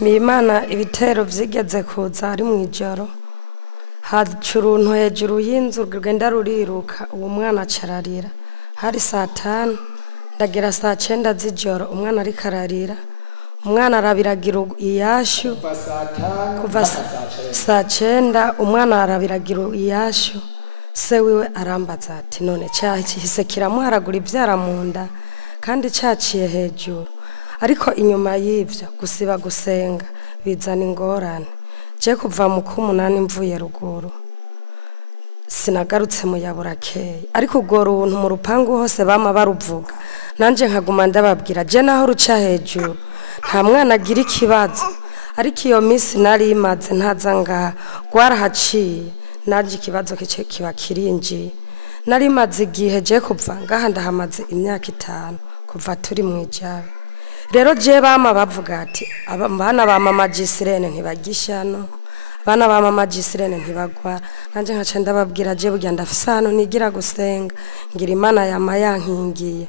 Imana ibitero vyigeze kuza ari mwijoro haca uruntu hejuru y'inzu rugenda ruriruka uwo mwana acararira hari 5:00 ndagera 9:00 z'ijoro umwana ariko ararira umwana arabiragira iyashu kuva 9:00 umwana arabiragira iyashu se wiwe arambaza ati none cyahise kiramuharagura ivyara munda kandi cyaciye hejuru ariko inyuma y'ivyo gusiba gusenga bizana ingorane je kuva mu kumunani mvuye ruguru sinagarutse mu yaburakeye ariko ubwo runtu mu rupangu hose bama baruvuga nanje nkaguma ndababwira je naho ruca hejuru nta mwana agira ikibazo ariko iyo minsi nari imaze ntaza ngaha gwarahaciye naje ikibazo kiba kirinjiye nari maze igihe je kuva ngaha ndahamaze imyaka 5 kuva turi mu ijabe rero je bama bavuga ati abana ba mama Gisirene ntibagishano abana ba mama Gisirene ntibagwa nanje nkaca ndababwira je burya ndafise hano nigira gusenga ngira Imana yama yankingiye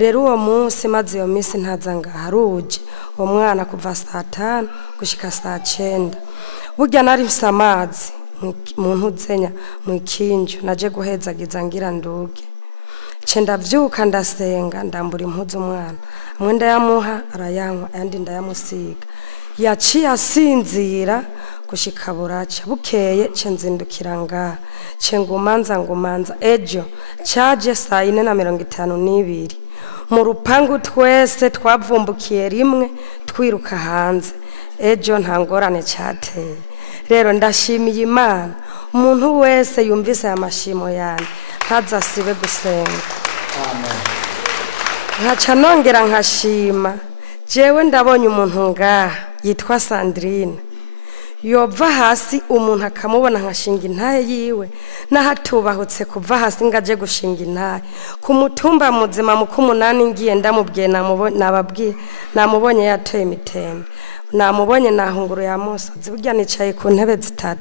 rero uwo munsi maze iyo minsi ntaza ngaharuje uwo mwana kuva 5:00 gushika 9:00 burya nari mfise amazi mu ntuzenya mu ikinju naje guhezagiza ngira nduge cenda vyuka ndasenga ndambura impuzu umwana amwe ndayamuha arayanwa ayandi ndayamusiga yaciye asinzira gushika buraca bukeye cenzindukira ngaha ngumanza ejo caje 4:52 mu rupangu twese twavumbukiye rimwe twiruka hanze ejo nta ngorane cyateye rero ndashimiye Imana umuntu wese yumvise amashimo yanjye ntazasibe gusenga amen nkaca nongera nkashima jewe ndabonye umuntu ngaha yitwa Sandrine yova hasi umuntu akamubona nkashinga intahe yiwe nahatubahutse kuva hasi ngaje gushinga intahe ku mutumba muzima mu kumunani ngiye ndamubwiye namubonye yatoye imitembe namubonye nahunguru ya Musozi burya nicaye ku ntebe 3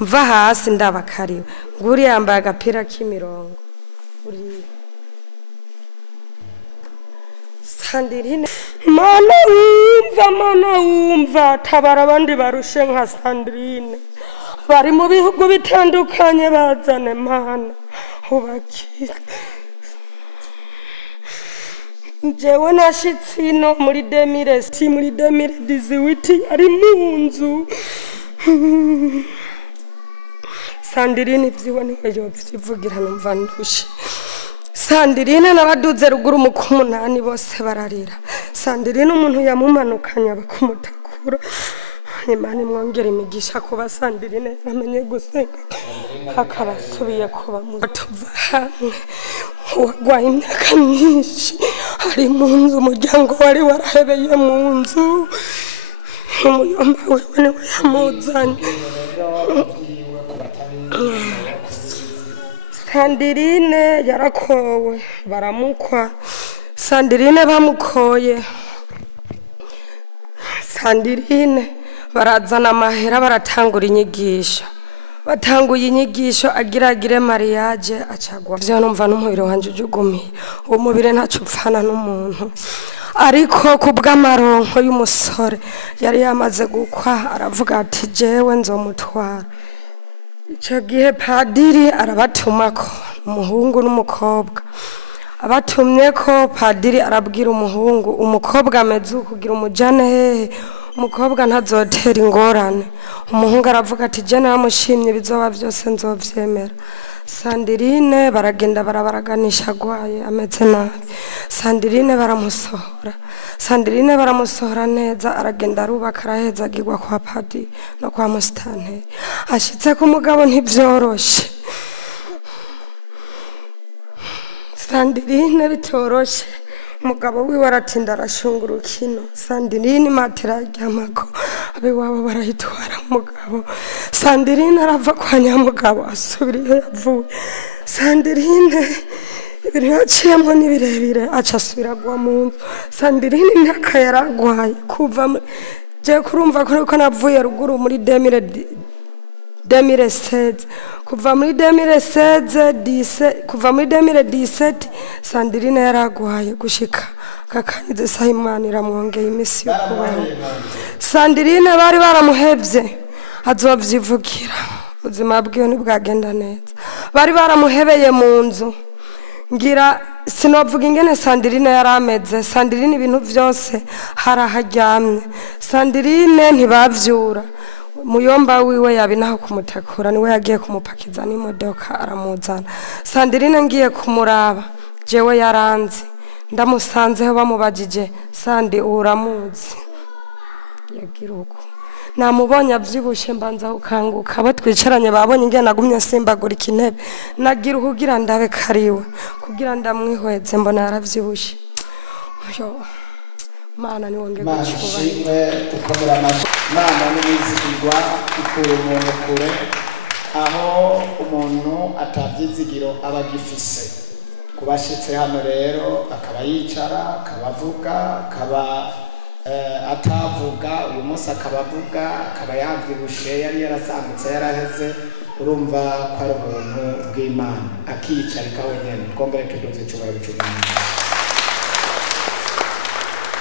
mva hasi ndabakariwe nguri yambaye agapira k'imirongo uri Sandrine mana wumva tabara abandi barushe nka Sandrine bari mu bihugu bitandukanye bazane mana ubakira jewe nashitsi no muri 2018 ari mu nzu Sandrine ivyibone ejo vyivugira numva ndushe Sandrine nabaduze ruguru mu kumunani bose bararira Sandrine umuntu yamumanukanya bakumutakura Imana imwongera imigisha kuba Sandrine amenye gusenga akabasubiye kuba mu tuva hamwe wagwaye imyaka myinshi ari mu nzu umuryango wari warahebeye mu nzu umuyomba wewe niwe yamuzanye Sandrine yarakowe baramukwa Sandrine bamukoye Sandrine barazana amahera baratangura inyigisho batanguye inyigisho agiragire mariage acagwa vyo numva n'umubiri wanje ujugumiye uwo mubiri ntacupfana n'umuntu ariko kubw'amaronko y'umusore yari yamaze gukwa aravuga ati jewe nzomutwara ico gihe padiri arabatumako umuhungu n'umukobwa abatumye ko padiri arabwira umuhungu umukobwa ameze kugira umujane hehe umukobwa ntazotera ingorane umuhungu aravuga ati je namushimye bizoba byose nzovyemera Sandrine baragenda barabaraganisha gwaye ameze nabi Sandrine baramusohora neza aragenda arubaka arahezagirwa kwa padiri no kwa musitanteri ashitse ku mugabo ntivyoroshe Sandrine bitoroshe umugabo wiwe aratinda arashungura ukino Sandrine matera ryamako abe wabo barayitwara umugabo Sandrine arava kwa nyamugabo asubira iyo yavuye Sandrine biraciyemo nibirebire aca asubira gwa mu nzu Sandrine imyaka yaragwaye kuva je kurumva ko navuye ruguru muri 2016 kuva muri 2017 Sandrine yaragwaye gushika kakanize Simon iramwongeye imisi yo kubaho Sandirine bari baramuhevye azovyivugira ubuzima bwiwe ntibwagenda neza bari baramuhebeye mu nzu ngira sinovuga ingene Sandirine yarameze Sandirine ibintu vyose haraharyamye Sandirine ntibavyura muyomba wiwe yabinaho kumutakura niwe yagiye kumupakiza n'imodoka aramuzana Sandirine ngiye kumuraba jewe yaranzi ndamusanzeho bamubajije Sandi uramuzi yagira uko namubonye avyibushe mbanza ukanguka abo twicaranye babonye ingene nagumye simbagura ikintebe nagira ukugira ndabe kariwe kugira ndamwihweze mbona yaravyibushe yo Mana niwonge gushimwe ukomera amashi Mana n'imizigirwa ikura umuntu kure aho umuntu atavyizigiro abagifise kubashitse hano rero akaba yicara akabavuga akaba atavuga uyu munsi akabavuga akaba yavyibushe yari yarasambutse yaraheze urumva ko ari umuntu bw'Imana akiyicarika wenyene twongere tuduze cyubahiro cy'Imana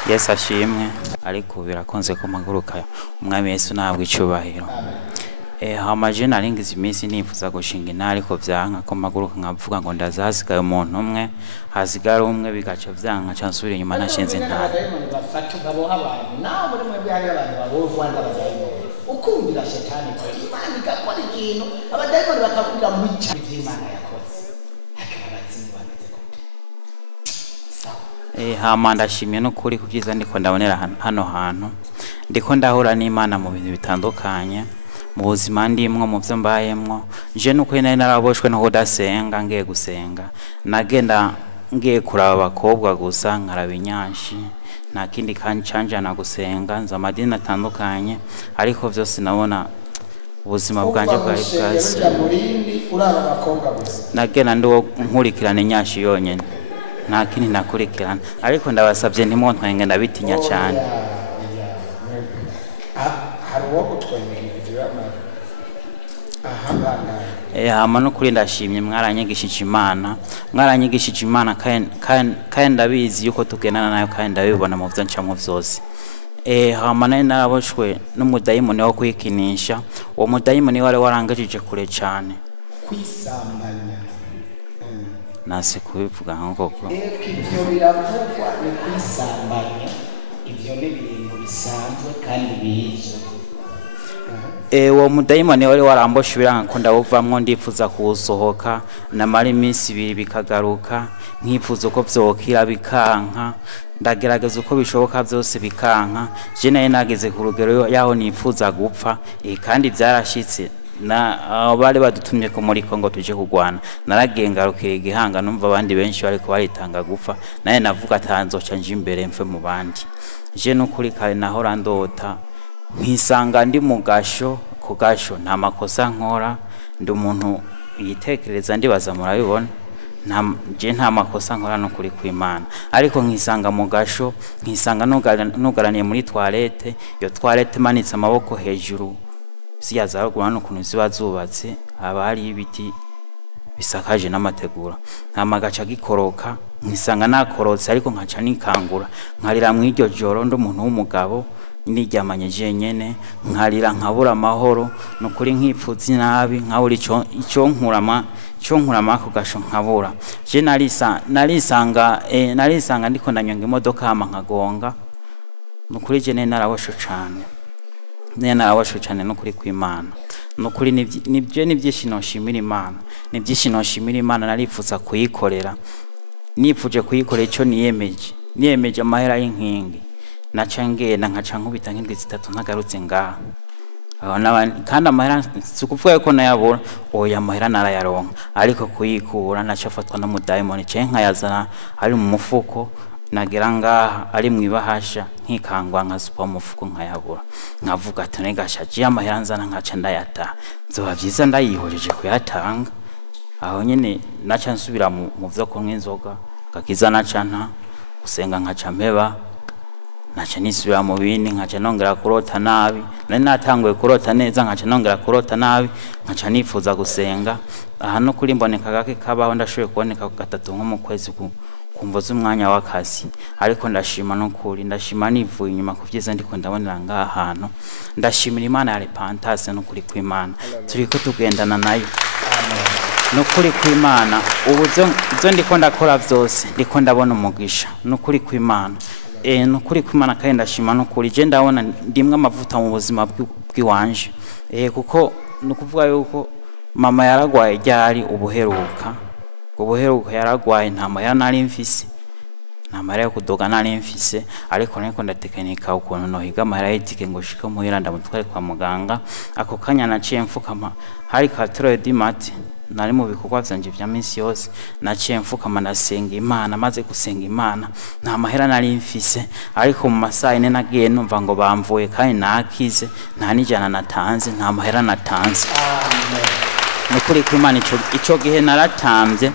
Yesu ashimwe ariko birakonze ko maguruka umwami Yesu ntabwo icubahiro hamaje naringize iminsi nifuza gushinga intare ko vyanka ko maguruka nkavuga ngo ndazasigaye umuntu umwe hasigara umwe bigaca vyanka cansubira inyuma nashinze intare bafata baboha abantu nawe muri mwe byari abantu babo Rwanda bazayo ukumbira shetani ko Imana igakora ikintu abadayimoni bakakubira mu cyo Imana yakoze akabaziba hama ndashimye no kuri kubyiza ndiko ndabonera hano hantu ndiko ndahura n'Imana mu bintu bitandukanye mu buzima ndimwo mu byo mbayemwo je nuko nari naraboshwe no kudasenga ngiye gusenga nagenda ngiye kuraba abakobwa gusa nkaraba inyanshi nta kindi kancanjana gusenga nza amadini atandukanye ariko byose nabona ubuzima bwanje bwari bwase uraba abakobwa gusa nagenda ndo nkurikirana inyanshi yonyene nta kindi nakurikirana ariko ndabasabye ntimuntwenge ndabitinya cyane hari uwo gutwengera ibyo hama no kuri ndashimye mwaranyigishije Imana kandi ndabizi yuko tugendana nayo kandi ndabibona mu byo ncamwo byose hama nari naraboshwe n'umudayimoni wo kwikinisha uwo mudayimoni wari warangajije kure cyane kwisambanya nasi kubivuga nk'uko ibyo biravugwa ni kwisambanya ibyo ni ibintu bisanzwe kandi bizwi uwo mudayimoni wari waramboshe biranga buvamwo ndifuza kuwusohoka namara iminsi 2 bikagaruka nkifuza uko vyokira bikanka ndagerageza uko bishoboka byose bikanka je naye nageze ku rugero yaho nifuza gupfa kandi byarashitse na bari badutumye ko muri Kongo tuje kugwana naragengarukira igihanga numva abandi benshi bari ko baritanga gupfa naye navuga atanzoca nje imbere mfe mu bandi je nukuri kare naho randota nkisanga ndi mu gasho ku gasho nta makosa nkora ndi umuntu yitekereza ndibaza murabibona nta makosa nkora no kuri kw'Imana ariko nkisanga mu gasho nkisanga nugaraniye muri toilette yo toilette manitse amaboko hejuru siyaza rugurana ukuntu ziba zubatse haba hari ibiti bisakaje n'amategura nta magaca gikoroka nkisanga nakorotse ariko nkaca nikangura nkarira mu iryo joro ndo umuntu w'umugabo niryamanye jenyene nkarira nkabura amahoro no kuri nkipfuzi nabi nkabura ico nkurama ko gasho nkabura je narisanga ndiko ndanyonga imodoka hama nkagonga no kuri je narabosho cane narabosho cane no kuri kw'Imana no kuri nibyo nibyishino shimira Imana nibyishino shimira Imana narifuza kuyikorera nipfuje kuyikorera ico niyemeje amahera y'inkingi nacangena nkaca nkubita nk'indwi 3 ntagarutse ngaha kandi amahera sukuvuga ko nayabura oya amahera narayaronka ariko kuyikura nacafatwa no mudayimoni nkayazana ari mu mufuko nagera ngaha ari mwibahasha nkikangwa nkasupa mu mufuko nkayabura nkavuga ati negasha je amahera nzana nkaca ndayata nzoba byiza ndayihojeje kuyatanga aho nyene naca nsubira mu byo kunywa inzoga gakiza naca nta gusenga nkaca mpeba naca nisubira mu bindi nkaca nongera kurota nabi nari natanguye kurota neza nkaca nongera kurota nabi nkaca nifuza gusenga aha no kuri mboneka gake kabaho ndashoboye kuboneka gatatu nko mu kwezi kumva z'umwanya w'akazi ariko ndashima n'ukuri ndashima nivuye inyuma ku byiza ndiko ndabonera ngaha hantu ndashimira Imana ya repentance n'ukuri kw'Imana turiko tugendana nayo n'ukuri kw'Imana ubu zo ndiko ndakora vyose ndiko ndabona umugisha n'ukuri kw'Imana n'ukuri kw'Imana kandi ndashima n'ukuri je ndabona ndimwe amavuta mu buzima bw'iwanje kuko nukuvuga yuko mama yaragwaye ryari ubuheruka yaragwaye nta mahera nari mfise nta mahera yo kudoga nari mfise ariko niko ndatekinika ukuntu nohiga amahera y'itike ngo shike muhira ndamutware kwa muganga ako kanya naciye mfukama hari 4 mati nari mu bikorwa vyanje vya minsi yose naciye mfukama nasenga Imana maze gusenga Imana nta mahera nari mfise ariko mu masaha ine nagiye numva ngo bamvuye kandi nakize nta nijana natanze nta mahera natanze nukuri kw'Imana ico gihe naratambye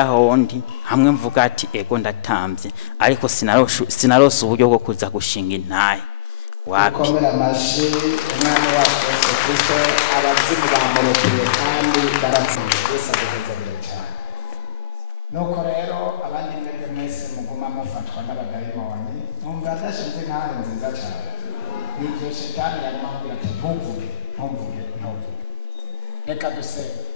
aho ndi hamwe mvuga ati ego ndatambye ariko sinarose uburyo bwo kuza gushinga intaye wapi komera amashi umwana wacu Yesu Kristo abazimu bamurokeye kandi baratsinze Yesu agahezagire cyane nuko rero abandi mwebwe mwese muguma mufatwa n'abadayimoni numva dashinze nkaho nziza cyane n'ibyo shetani yarimo ambwira ati ntuvuge reka dusenge